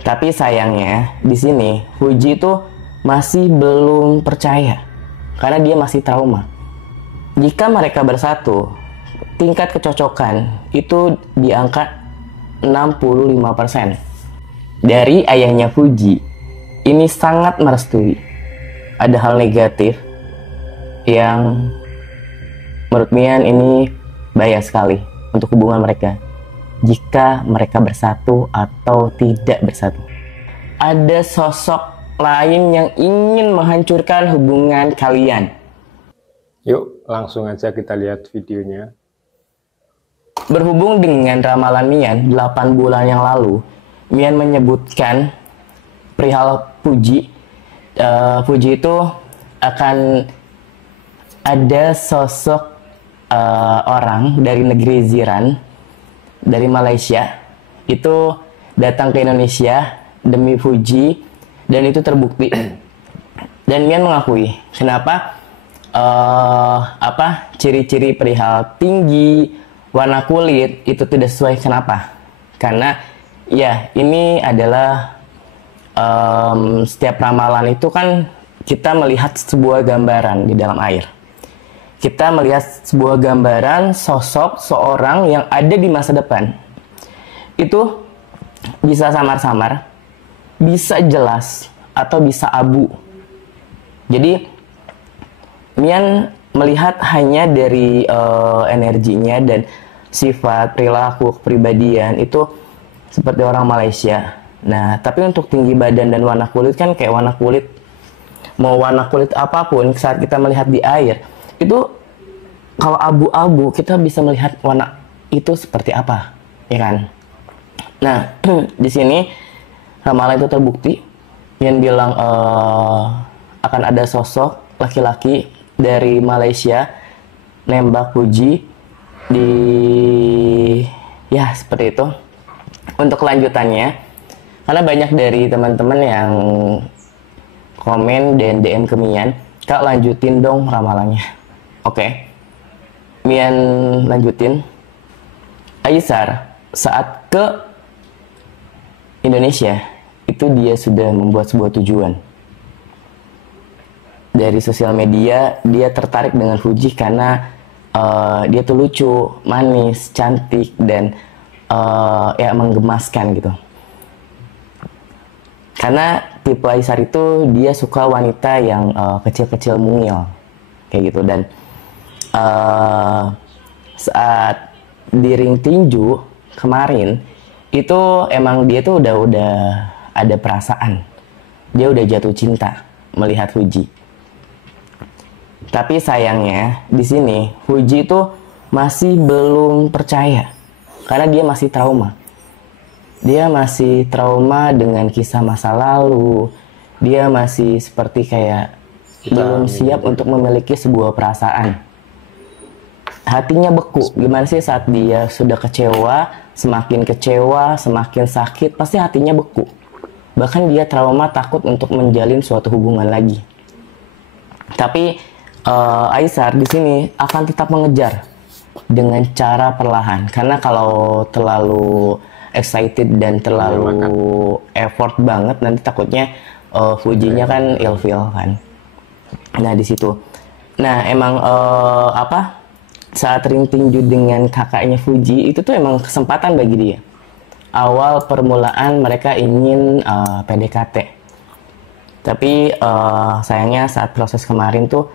Tapi sayangnya di sini Fuji itu masih belum percaya karena dia masih trauma. Jika mereka bersatu, tingkat kecocokan itu di angka 65%. Dari ayahnya Fuji, ini sangat merestui. Ada hal negatif yang menurut Mian ini bahaya sekali untuk hubungan mereka jika mereka bersatu atau tidak bersatu. Ada sosok lain yang ingin menghancurkan hubungan kalian. Yuk langsung aja kita lihat videonya. Berhubung dengan ramalan Mian 8 bulan yang lalu, Mian menyebutkan perihal Fuji. Fuji itu akan ada sosok orang dari negeri Ziran, dari Malaysia, itu datang ke Indonesia demi Fuji, dan itu terbukti. Dan Mian mengakui kenapa ciri-ciri perihal tinggi, warna kulit itu tidak sesuai. Kenapa? Karena ya ini adalah setiap ramalan itu kan kita melihat sebuah gambaran di dalam air. Kita melihat sebuah gambaran sosok seorang yang ada di masa depan. Itu bisa samar-samar, bisa jelas, atau bisa abu. Jadi Mian melihat hanya dari energinya dan sifat, perilaku, kepribadian itu seperti orang Malaysia. Nah, tapi untuk tinggi badan dan warna kulit kan kayak warna kulit, mau warna kulit apapun saat kita melihat di air, itu kalau abu-abu kita bisa melihat warna itu seperti apa, ya kan? Nah, di sini ramalan itu terbukti. Yang bilang akan ada sosok laki-laki dari Malaysia nembak Fuji di, ya seperti itu. Untuk kelanjutannya, karena banyak dari teman-teman yang komen dan DM ke Mian, Kak lanjutin dong ramalannya. Oke, Mian lanjutin. Aisar saat ke Indonesia itu dia sudah membuat sebuah tujuan. Dari sosial media dia tertarik dengan Fuji karena dia tuh lucu, manis, cantik, dan ya menggemaskan gitu. Karena tipe Aisar itu dia suka wanita yang kecil-kecil mungil kayak gitu. Dan saat di ring tinju kemarin itu emang dia tuh udah ada perasaan, dia udah jatuh cinta melihat Fuji. Tapi sayangnya di sini Fuji itu masih belum percaya karena dia masih trauma. Dia masih trauma dengan kisah masa lalu. Dia masih seperti kayak belum siap untuk memiliki sebuah perasaan. Hatinya beku. Gimana sih saat dia sudah kecewa, semakin sakit, pasti hatinya beku. Bahkan dia trauma, takut untuk menjalin suatu hubungan lagi. Tapi Aisar di sini akan tetap mengejar dengan cara perlahan. Karena kalau terlalu excited dan terlalu effort banget, nanti takutnya Fujinya kan ilfeel kan. Nah di situ. Nah emang saat ring tinju dengan kakaknya Fuji itu tuh emang kesempatan bagi dia. Awal permulaan mereka ingin PDKT. Tapi sayangnya saat proses kemarin tuh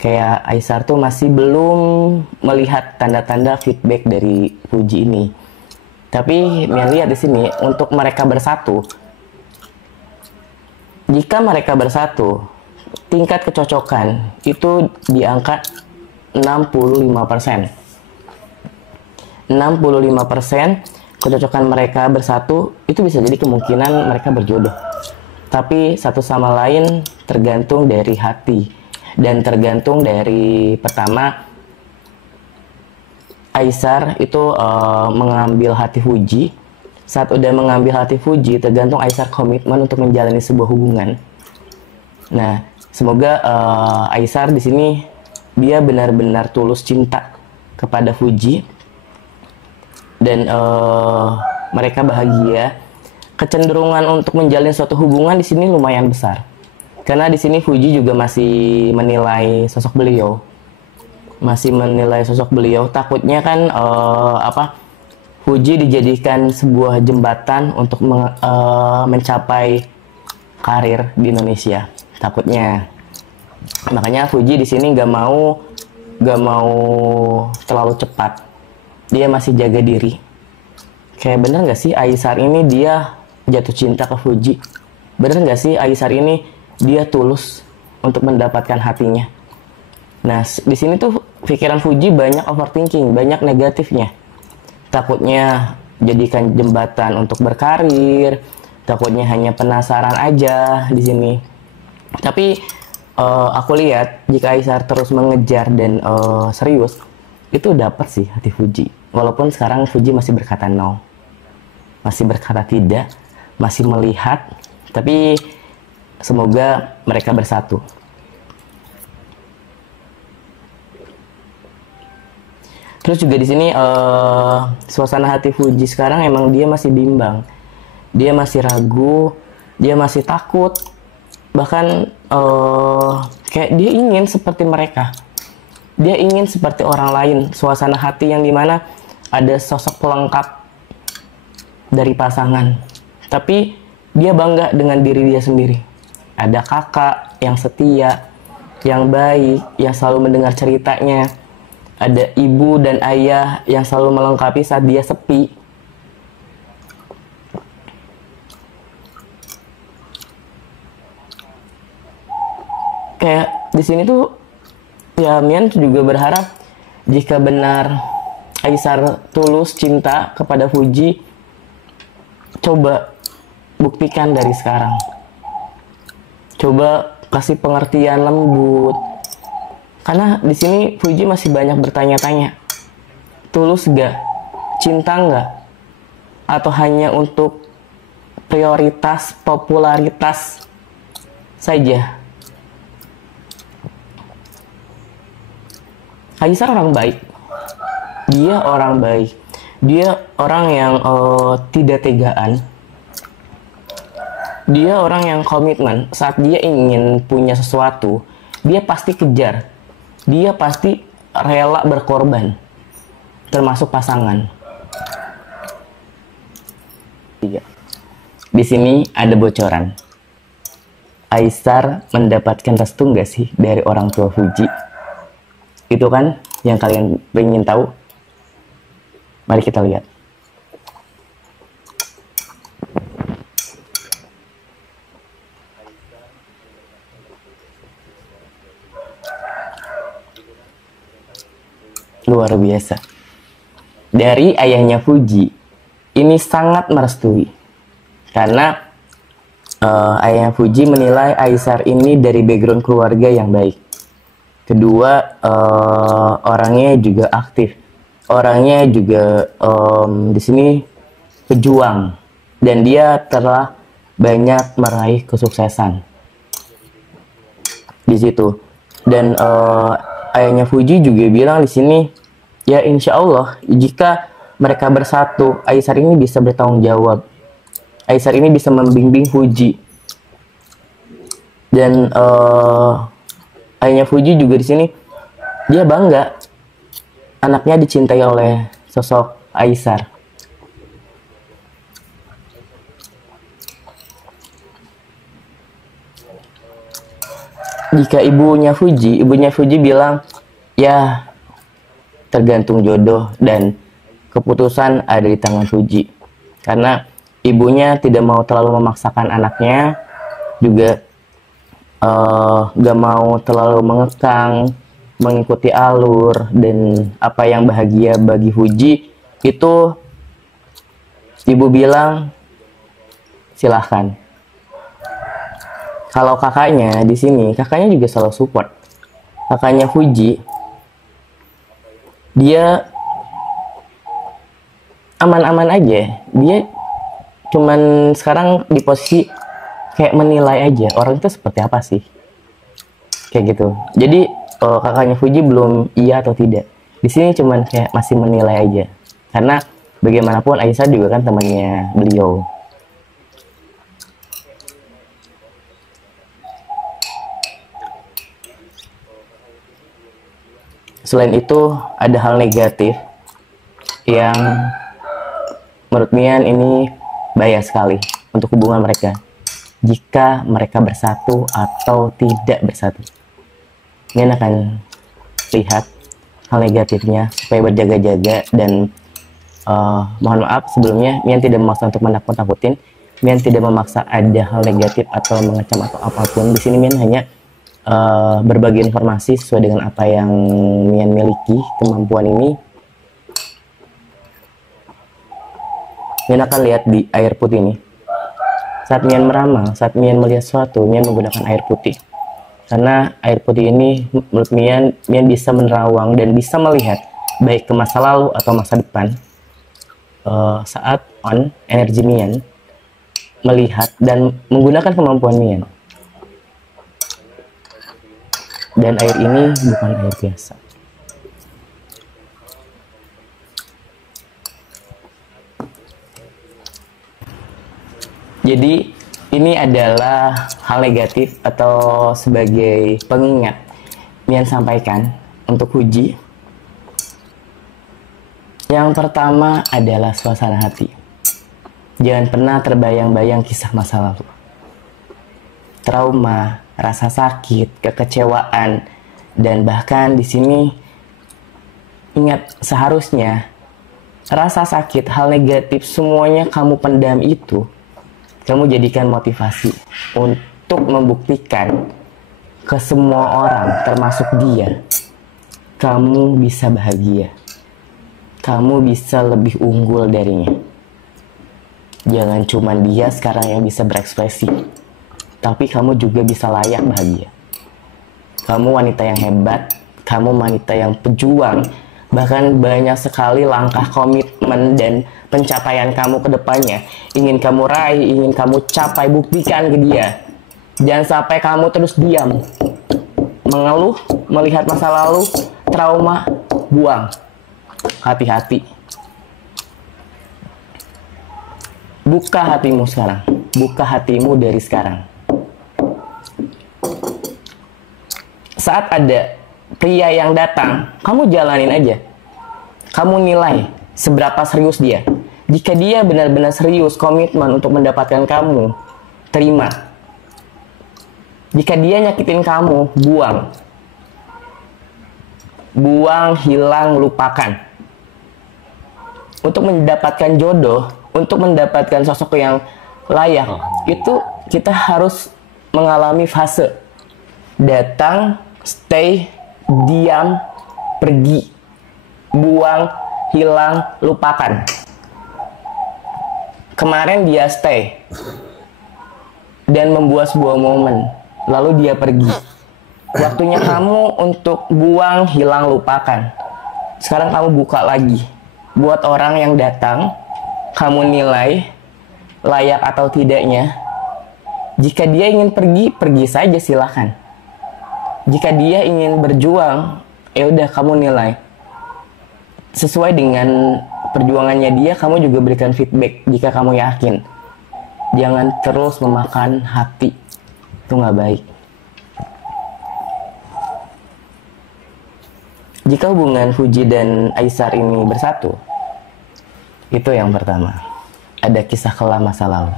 kayak Aisar tuh masih belum melihat tanda-tanda feedback dari Fuji ini. Tapi Mian lihat di sini untuk mereka bersatu. Jika mereka bersatu, tingkat kecocokan itu di angka 65%. 65% kecocokan mereka bersatu itu bisa jadi kemungkinan mereka berjodoh. Tapi satu sama lain tergantung dari hati dan tergantung dari pertama Aisar itu mengambil hati Fuji. Saat udah mengambil hati Fuji, tergantung Aisar komitmen untuk menjalani sebuah hubungan. Nah, semoga Aisar di sini dia benar-benar tulus cinta kepada Fuji dan mereka bahagia kecenderungan untuk menjalin suatu hubungan di sini lumayan besar. Karena di sini Fuji juga masih menilai sosok beliau. Takutnya kan Fuji dijadikan sebuah jembatan untuk mencapai karir di Indonesia. Takutnya. Makanya Fuji di sini nggak mau terlalu cepat. Dia masih jaga diri. Kayak bener nggak sih Aisar ini dia jatuh cinta ke Fuji? Bener nggak sih Aisar ini dia tulus untuk mendapatkan hatinya? Nah, di sini tuh pikiran Fuji banyak overthinking, banyak negatifnya. Takutnya jadikan jembatan untuk berkarir, takutnya hanya penasaran aja di sini. Tapi aku lihat jika Aisar terus mengejar dan serius, itu dapat sih hati Fuji. Walaupun sekarang Fuji masih berkata no, masih berkata tidak, masih melihat, tapi semoga mereka bersatu. Terus juga di sini suasana hati Fuji sekarang emang dia masih bimbang, dia masih ragu, dia masih takut, bahkan kayak dia ingin seperti mereka, dia ingin seperti orang lain. Suasana hati yang dimana ada sosok pelengkap dari pasangan, tapi dia bangga dengan diri dia sendiri. Ada kakak yang setia, yang baik, yang selalu mendengar ceritanya. Ada ibu dan ayah yang selalu melengkapi saat dia sepi. Kayak di sini tuh ya Mian juga berharap jika benar Aisar tulus cinta kepada Fuji, coba buktikan dari sekarang. Coba kasih pengertian lembut. Karena di sini Fuji masih banyak bertanya-tanya. Tulus gak? Cinta gak? Atau hanya untuk prioritas, popularitas saja? Aisar orang baik. Dia orang baik. Dia orang yang tidak tegaan. Dia orang yang komitmen. Saat dia ingin punya sesuatu, dia pasti kejar. Dia pasti rela berkorban, termasuk pasangan. Di sini ada bocoran. Aisar mendapatkan restu nggak sih dari orang tua Fuji? Itu kan yang kalian ingin tahu. Mari kita lihat. Luar biasa. Dari ayahnya Fuji, ini sangat merestui. Karena ayahnya Fuji menilai Aisar ini dari background keluarga yang baik. Kedua, orangnya juga aktif. Orangnya juga di sini pejuang. Dan dia telah banyak meraih kesuksesan di situ. Dan ayahnya Fuji juga bilang di sini, ya insya Allah jika mereka bersatu, Aisar ini bisa bertanggung jawab. Aisar ini bisa membimbing Fuji. Dan ayahnya Fuji juga di sini dia bangga anaknya dicintai oleh sosok Aisar. Jika ibunya Fuji bilang, ya tergantung jodoh dan keputusan ada di tangan Fuji. Karena ibunya tidak mau terlalu memaksakan anaknya, juga gak mau terlalu mengekang, mengikuti alur, dan apa yang bahagia bagi Fuji itu ibu bilang silahkan. Kalau kakaknya di sini, kakaknya juga selalu support. Kakaknya Fuji, dia aman-aman aja. Dia cuman sekarang di posisi kayak menilai aja orang itu seperti apa sih, kayak gitu. Jadi kakaknya Fuji belum iya atau tidak. Di sini cuman kayak masih menilai aja. Karena bagaimanapun Aisyah juga kan temannya beliau. Selain itu, ada hal negatif yang menurut Mian ini bahaya sekali untuk hubungan mereka jika mereka bersatu atau tidak bersatu. Mian akan lihat hal negatifnya supaya berjaga-jaga, dan mohon maaf sebelumnya, Mian tidak memaksa untuk menakut-nakutin. Mian tidak memaksa ada hal negatif atau mengecam atau apapun. Di sini Mian hanya berbagi informasi sesuai dengan apa yang Mian miliki kemampuan ini. Mian akan lihat di air putih ini. Saat Mian meramal, saat Mian melihat sesuatu, Mian menggunakan air putih. Karena air putih ini menurut Mian bisa menerawang dan bisa melihat baik ke masa lalu atau masa depan. Saat on, energi Mian melihat dan menggunakan kemampuan Mian. Dan air ini bukan air biasa. Jadi ini adalah hal negatif atau sebagai pengingat Mian sampaikan untuk Huji. Yang pertama adalah suasana hati. Jangan pernah terbayang-bayang kisah masa lalu. Trauma, rasa sakit, kekecewaan, dan bahkan di sini ingat, seharusnya rasa sakit, hal negatif, semuanya kamu pendam itu, kamu jadikan motivasi untuk membuktikan ke semua orang, termasuk dia, kamu bisa bahagia. Kamu bisa lebih unggul darinya. Jangan cuma dia sekarang yang bisa berekspresi, tapi kamu juga bisa layak bahagia. Kamu wanita yang hebat, kamu wanita yang pejuang, bahkan banyak sekali langkah komitmen dan pencapaian kamu ke depannya. Ingin kamu raih, ingin kamu capai, buktikan ke dia. Jangan sampai kamu terus diam, mengeluh, melihat masa lalu, trauma, buang. Hati-hati. Buka hatimu sekarang. Buka hatimu dari sekarang. Saat ada pria yang datang, kamu jalanin aja. Kamu nilai seberapa serius dia. Jika dia benar-benar serius, komitmen untuk mendapatkan kamu, terima. Jika dia nyakitin kamu, buang. Buang, hilang, lupakan. Untuk mendapatkan jodoh, untuk mendapatkan sosok yang layak, itu kita harus mengalami fase datang, stay, diam, pergi, buang, hilang, lupakan. Kemarin dia stay dan membuat sebuah momen, lalu dia pergi. Waktunya kamu untuk buang, hilang, lupakan. Sekarang kamu buka lagi. Buat orang yang datang, kamu nilai layak atau tidaknya. Jika dia ingin pergi, pergi saja, silakan. Jika dia ingin berjuang, ya udah, kamu nilai. Sesuai dengan perjuangannya dia, kamu juga berikan feedback jika kamu yakin. Jangan terus memakan hati. Itu nggak baik. Jika hubungan Fuji dan Aisar ini bersatu, itu yang pertama. Ada kisah kelam masa lalu.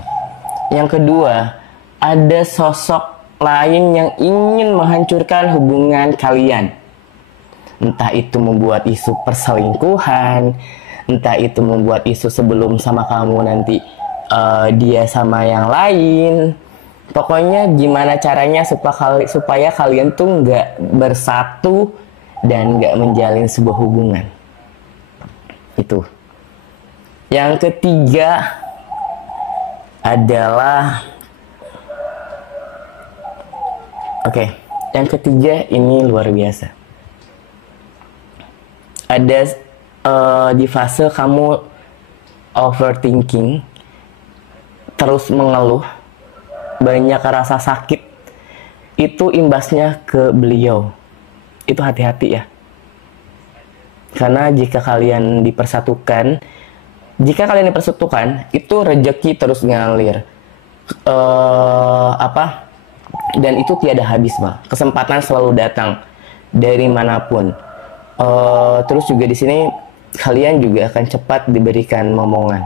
Yang kedua, ada sosok lain yang ingin menghancurkan hubungan kalian. Entah itu membuat isu perselingkuhan, entah itu membuat isu sebelum sama kamu nanti dia sama yang lain. Pokoknya gimana caranya supaya kalian tuh nggak bersatu dan nggak menjalin sebuah hubungan. Itu. Yang ketiga adalah yang ketiga ini luar biasa. Ada di fase kamu overthinking, terus mengeluh, banyak rasa sakit, itu imbasnya ke beliau. Itu hati-hati ya. Karena jika kalian dipersatukan, itu rezeki terus ngalir. Dan itu tiada habis, Pak. Kesempatan selalu datang dari manapun. Terus juga di sini kalian juga akan cepat diberikan momongan.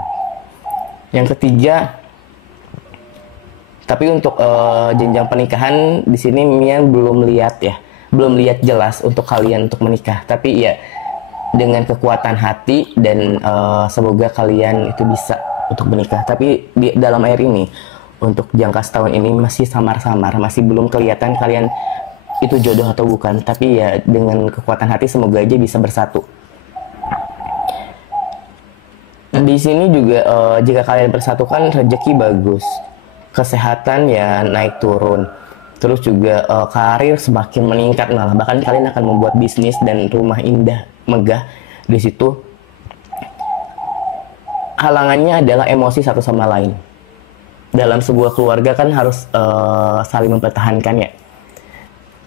Yang ketiga, tapi untuk jenjang pernikahan di sini Mian belum lihat ya, belum lihat jelas untuk kalian untuk menikah. Tapi ya dengan kekuatan hati dan semoga kalian itu bisa untuk menikah. Tapi di dalam air ini untuk jangka setahun ini masih samar-samar, masih belum kelihatan kalian itu jodoh atau bukan. Tapi ya dengan kekuatan hati semoga aja bisa bersatu. Di sini juga jika kalian bersatu kan rezeki bagus, kesehatan ya naik turun, terus juga karir semakin meningkat, malah bahkan kalian akan membuat bisnis dan rumah indah megah di situ. Halangannya adalah emosi satu sama lain. Dalam sebuah keluarga kan harus saling mempertahankan ya,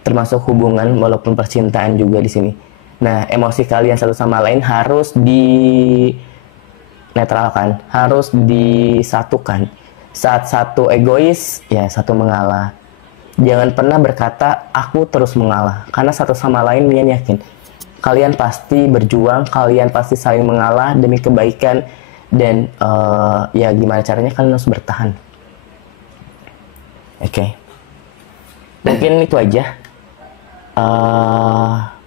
termasuk hubungan walaupun percintaan juga di sini. Nah, emosi kalian satu sama lain harus dinetralkan, harus disatukan. Saat satu egois, ya satu mengalah. Jangan pernah berkata, aku terus mengalah. Karena satu sama lain Mian yakin, kalian pasti berjuang, kalian pasti saling mengalah demi kebaikan. Dan ya gimana caranya kalian harus bertahan. Oke. Mungkin itu aja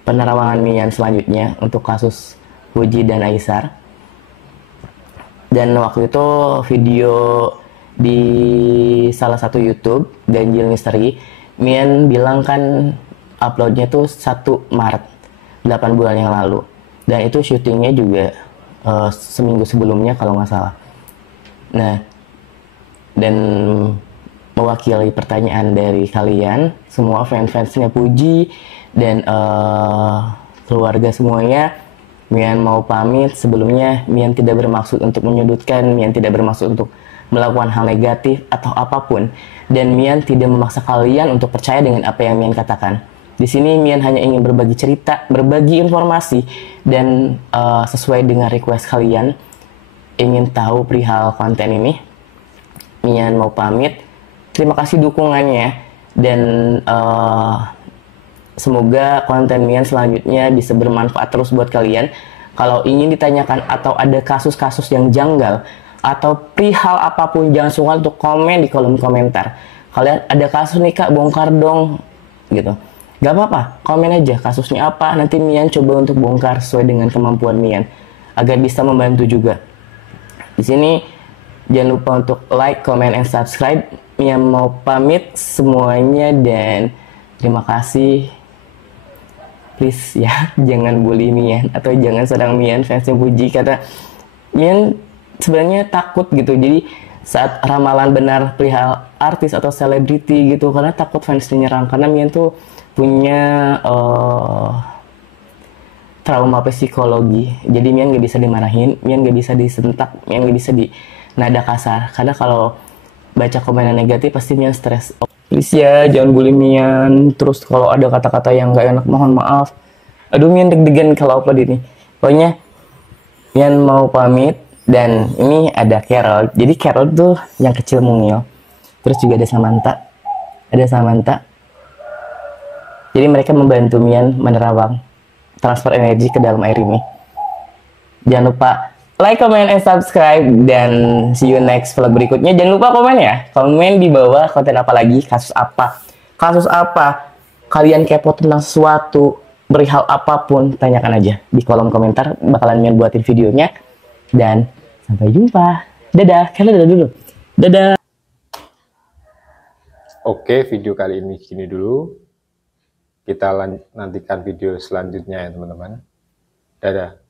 penerawangan Mian selanjutnya untuk kasus Puji dan Aisar. Dan waktu itu video di salah satu YouTube Ganjil Misteri, Mian bilang kan uploadnya tuh 1 Maret 8 bulan yang lalu, dan itu syutingnya juga seminggu sebelumnya kalau nggak salah. Nah, dan mewakili pertanyaan dari kalian semua fans-fansnya Puji dan keluarga semuanya, Mian mau pamit. Sebelumnya Mian tidak bermaksud untuk menyudutkan, Mian tidak bermaksud untuk melakukan hal negatif atau apapun, dan Mian tidak memaksa kalian untuk percaya dengan apa yang Mian katakan. Di sini Mian hanya ingin berbagi cerita, berbagi informasi, dan sesuai dengan request kalian ingin tahu perihal konten ini, Mian mau pamit. Terima kasih dukungannya, dan semoga konten Mian selanjutnya bisa bermanfaat terus buat kalian. Kalau ingin ditanyakan atau ada kasus-kasus yang janggal atau perihal apapun, jangan sungkan untuk komen di kolom komentar. Kalian ada kasus nih kak, bongkar dong gitu. Gak apa-apa, komen aja kasusnya apa, nanti Mian coba untuk bongkar sesuai dengan kemampuan Mian agar bisa membantu juga. Di sini jangan lupa untuk like, comment, and subscribe. Mian mau pamit semuanya dan terima kasih. Please ya, jangan bully Mian atau jangan serang Mian fansnya Puji, kata Mian sebenarnya takut gitu. Jadi saat ramalan benar perihal artis atau selebriti gitu, karena takut fansnya nyerang, karena Mian tuh punya trauma psikologi. Jadi Mian gak bisa dimarahin, Mian gak bisa disentak, Mian gak bisa di nada kasar, karena kalau baca komenan negatif pasti Mian stres. Please ya, jangan bully Mian. Terus kalau ada kata-kata yang gak enak, mohon maaf. Aduh, Mian deg-degan kalau upload ini. Pokoknya Mian mau pamit, dan ini ada Carol. Jadi Carol tuh yang kecil mungil. Terus juga ada Samantha. Ada Samantha. Jadi mereka membantu Mian menerawang transfer energi ke dalam air ini. Jangan lupa like, comment, and subscribe, dan see you next vlog berikutnya. Jangan lupa komen ya, komen di bawah konten apa lagi, kasus apa kalian kepo tentang sesuatu, perihal apapun, tanyakan aja di kolom komentar, bakalan Mian buatin videonya. Dan sampai jumpa, dadah. Kalian dadah dulu, dadah. Oke, video kali ini gini dulu, kita nantikan video selanjutnya ya teman-teman. Dadah.